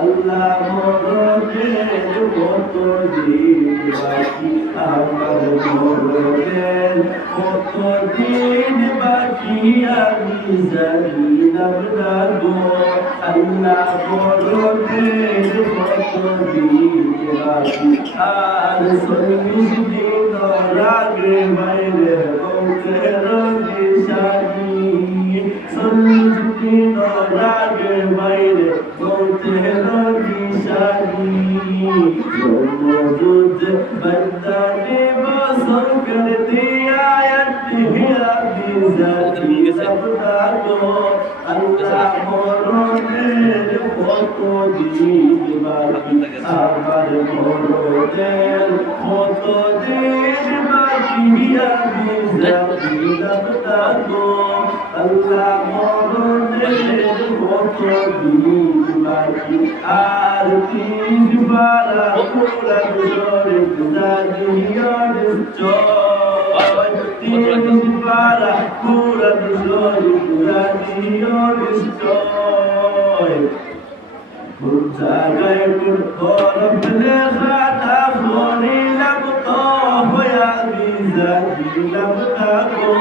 Allah moroদের কত দিন বাকি আমার মরণের কত দিন বাকি আমি জানি না গো আল্লাহ মরণের কত দিন বাকি আর 40 দিন আগে বাইরে বউকের নিশানি 40 দিন আগে বাইরে বউকের নিশানি মৌজুদ बंदाने बसर कर दिया अभी जाती सबका को अल्लाह मोरोनेर কত দিন বাকি আমার মোরনের কত দিন বাকি আমি যাবি না গো আল্লাহ মোরনের কত দিন বাকি আর 3 বার পুরা জোরে জানিয়ার চয় 3 বার পুরা জোরে জানিয়ার চয় জাগায় করব খাতা করিলাম তো হয়া দিলাম না গো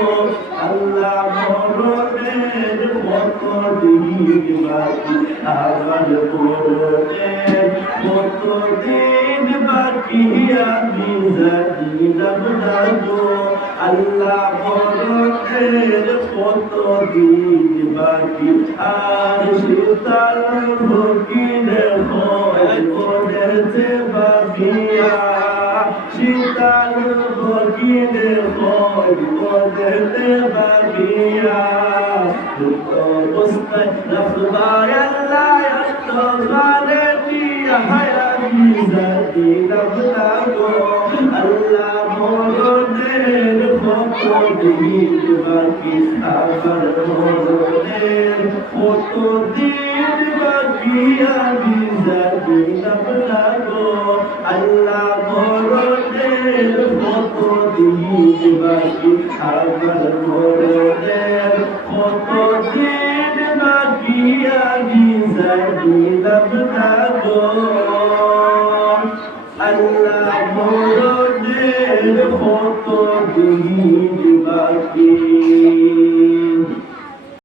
আল্লাহ মরণের কত দিন বাকি আমার মরণের কত দিন বাকি আমি জানিলাম না গো আল্লাহ মরণের কত দিন বাকি আর শীতল ভকিনে হয় পড়েছে বাবিয়া শীতল ভকিনে হয় পড়েছে বাবিয়া অবস্থায় রফবায় আল্লাহ আল্লাহ দিয়া হায়াতি জানিলাম না গো আল্লাহ মরণের কত দিন বাকি আমার মরণের কত দিন বাকি আমি জানিলাম না গো আল্লাহ মরণের কত দিন বাকি আমার মরণের কত দিন বাকি আমি জানিলাম না গো আল্লাহ মরণের